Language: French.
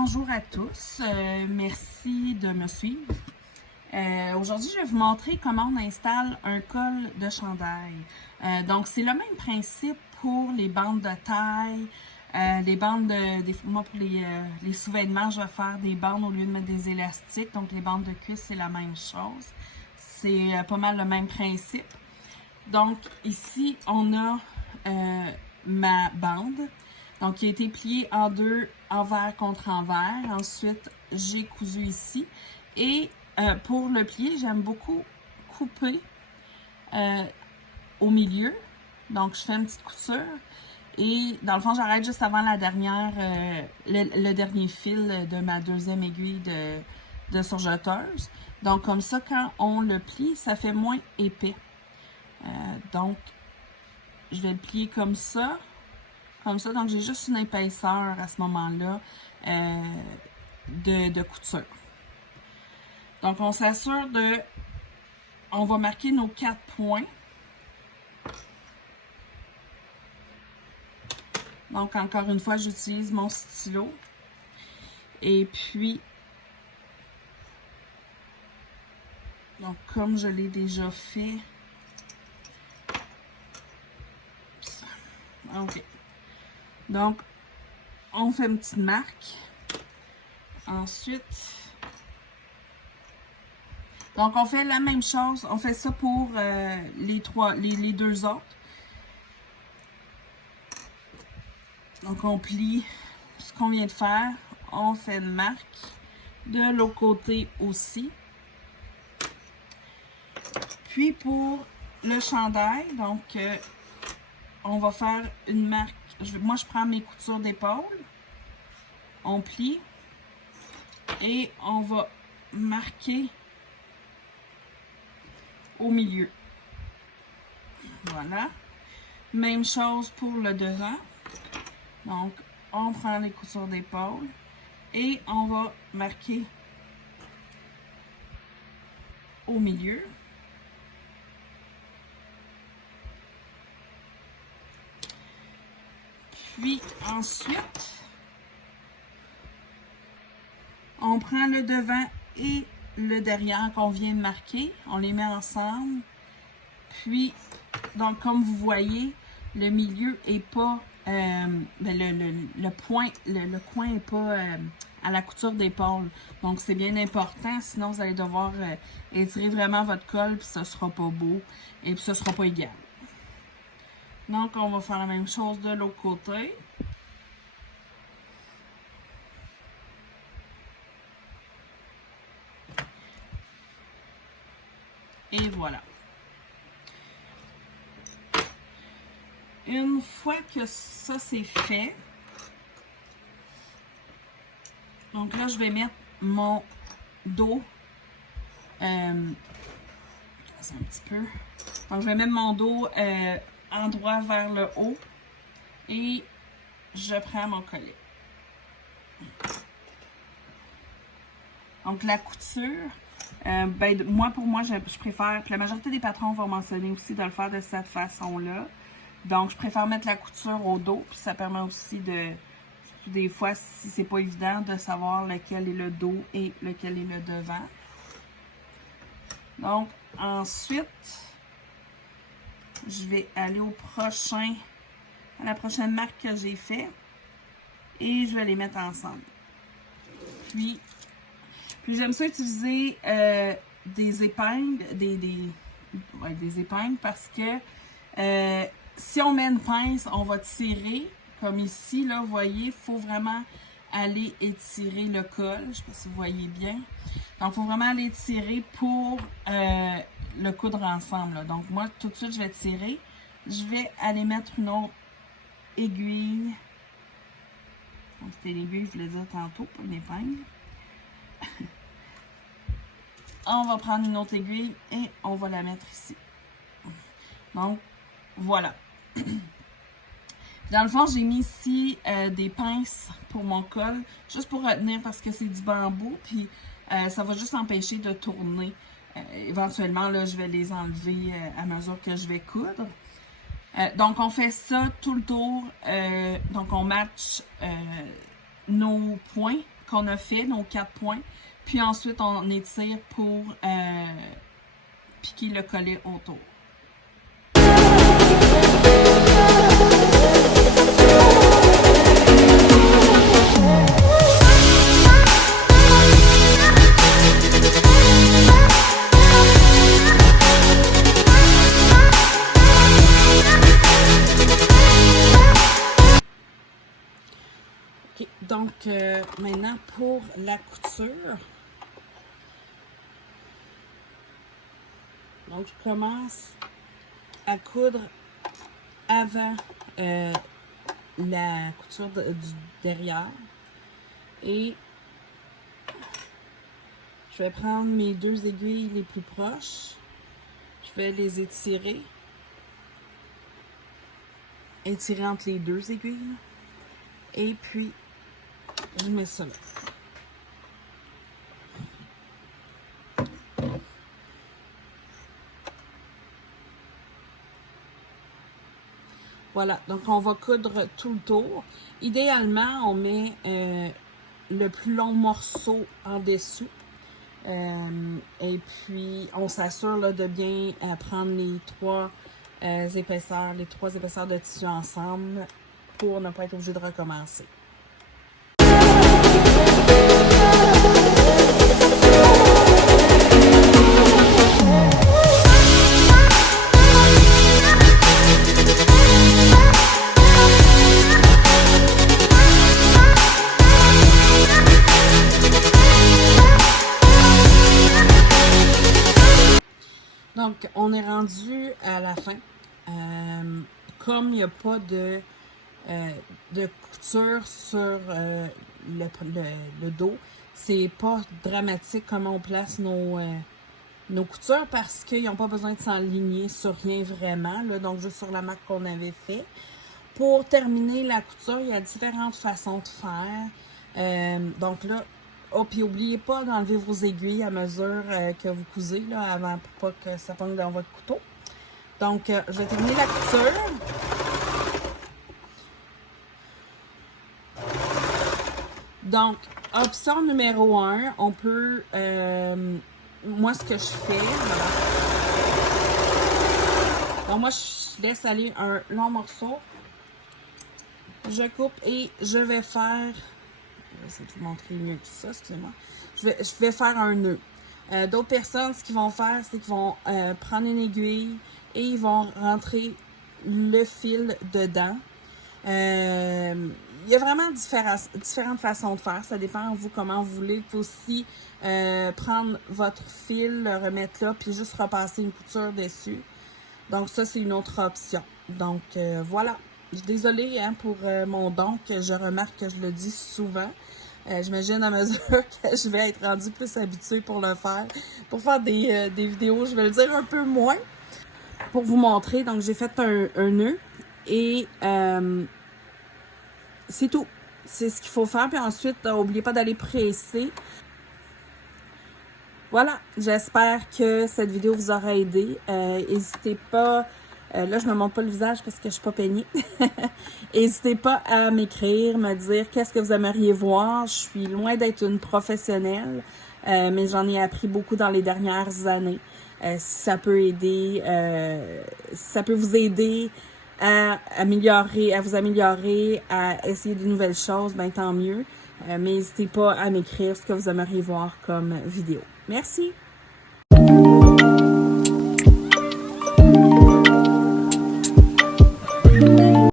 bonjour à tous. Merci de me suivre. Aujourd'hui, je vais vous montrer comment on installe un col de chandail. Donc, c'est le même principe pour les bandes de taille, les bandes moi, pour les sous-vêtements, je vais faire des bandes au lieu de mettre des élastiques. Donc, les bandes de cuisse, c'est la même chose. C'est pas mal le même principe. Donc, ici, on a ma bande. Donc, qui a été pliée en deux, envers contre envers. Ensuite, j'ai cousu ici. Et pour le plier, j'aime beaucoup couper au milieu. Donc, je fais une petite couture. Et dans le fond, j'arrête juste avant la dernière, le dernier fil de ma deuxième aiguille de surjeteuse. Donc, comme ça, quand on le plie, ça fait moins épais. Donc, je vais le plier comme ça. Comme ça, donc j'ai juste une épaisseur à ce moment-là de couture. Donc, on s'assure de... On va marquer nos 4 points. Donc, encore une fois, j'utilise mon stylo. Et puis... Donc, comme je l'ai déjà fait... OK. Donc, on fait une petite marque. Ensuite, donc on fait la même chose. On fait ça pour les deux autres. Donc, on plie ce qu'on vient de faire. On fait une marque. De l'autre côté aussi. Puis, pour le chandail, donc, on va faire une marque. Moi, je prends mes coutures d'épaule. On plie. Et on va marquer au milieu. Voilà. Même chose pour le devant. Donc, on prend les coutures d'épaule. Et on va marquer au milieu. Puis ensuite, on prend le devant et le derrière qu'on vient de marquer. On les met ensemble. Puis, donc comme vous voyez, le milieu est pas... le coin n'est pas à la couture d'épaule. Donc, c'est bien important. Sinon, vous allez devoir étirer vraiment votre col puis ça sera pas beau et puis ça sera pas égal. Donc, on va faire la même chose de l'autre côté. Et voilà. Une fois que ça c'est fait, donc là, je vais mettre mon dos. C'est un petit peu. Donc, je vais mettre mon dos endroit vers le haut. Et je prends mon collet. Donc, la couture, pour moi, je préfère, puis la majorité des patrons vont mentionner aussi de le faire de cette façon-là. Donc, je préfère mettre la couture au dos, puis ça permet aussi de, surtout des fois, si c'est pas évident, de savoir lequel est le dos et lequel est le devant. Donc, ensuite, je vais aller à la prochaine marque que j'ai fait, et je vais les mettre ensemble. Puis j'aime ça utiliser des épingles, des épingles parce que si on met une pince, on va tirer, comme ici, là, vous voyez, il faut vraiment aller étirer le col. Je ne sais pas si vous voyez bien. Donc, il faut vraiment aller tirer pour le coudre ensemble, là. Donc, moi, tout de suite, je vais tirer. Je vais aller mettre une autre aiguille. Donc, c'était l'aiguille, je voulais dire tantôt, pas une épingle. On va prendre une autre aiguille et on va la mettre ici. Donc, voilà. Dans le fond, j'ai mis ici des pinces pour mon col, juste pour retenir parce que c'est du bambou, puis ça va juste empêcher de tourner. Éventuellement, là, je vais les enlever à mesure que je vais coudre. Donc, on fait ça tout le tour. Donc, on match nos points qu'on a fait, nos 4 points. Puis ensuite, on étire pour piquer le collet autour. Donc, maintenant, pour la couture. Donc, je commence à coudre avant la couture du derrière. Et je vais prendre mes 2 aiguilles les plus proches. Je vais les étirer. Étirer entre les 2 aiguilles. Et puis, je mets ça là. Voilà, donc on va coudre tout le tour. Idéalement, on met le plus long morceau en dessous. Et puis, on s'assure là, de bien prendre les 3 épaisseurs de tissu ensemble pour ne pas être obligé de recommencer. Donc, on est rendu à la fin. Comme il n'y a pas de couture sur le dos, c'est pas dramatique comment on place nos coutures parce qu'ils n'ont pas besoin de s'enligner sur rien vraiment, là, donc juste sur la marque qu'on avait fait. Pour terminer la couture, il y a différentes façons de faire. Donc là, oh, puis n'oubliez pas d'enlever vos aiguilles à mesure que vous cousez, là, avant pour pas que ça pogne dans votre couteau. Donc, je vais terminer la couture. Donc, option numéro 1, on peut... moi, ce que je fais... Voilà. Donc, moi, je laisse aller un long morceau. Je coupe et je vais faire... Je vais essayer de vous montrer mieux que ça, excusez-moi. Je vais faire un nœud. D'autres personnes, ce qu'ils vont faire, c'est qu'ils vont prendre une aiguille et ils vont rentrer le fil dedans. Il y a vraiment différentes façons de faire. Ça dépend de vous comment vous voulez. Vous pouvez aussi prendre votre fil, le remettre là, puis juste repasser une couture dessus. Donc ça, c'est une autre option. Donc voilà. Je suis désolée pour mon don, que je remarque que je le dis souvent. J'imagine à mesure que je vais être rendue plus habituée pour le faire. Pour faire des vidéos, je vais le dire un peu moins. Pour vous montrer, donc j'ai fait un nœud et c'est tout. C'est ce qu'il faut faire. Puis ensuite, n'oubliez pas d'aller presser. Voilà, j'espère que cette vidéo vous aura aidé. N'hésitez pas, là je ne me montre pas le visage parce que je suis pas peignée. N'hésitez pas à m'écrire, me dire qu'est-ce que vous aimeriez voir. Je suis loin d'être une professionnelle, mais j'en ai appris beaucoup dans les dernières années. Si ça peut aider, si ça peut vous aider à vous améliorer, à essayer de nouvelles choses, ben tant mieux. Mais n'hésitez pas à m'écrire ce que vous aimeriez voir comme vidéo. Merci!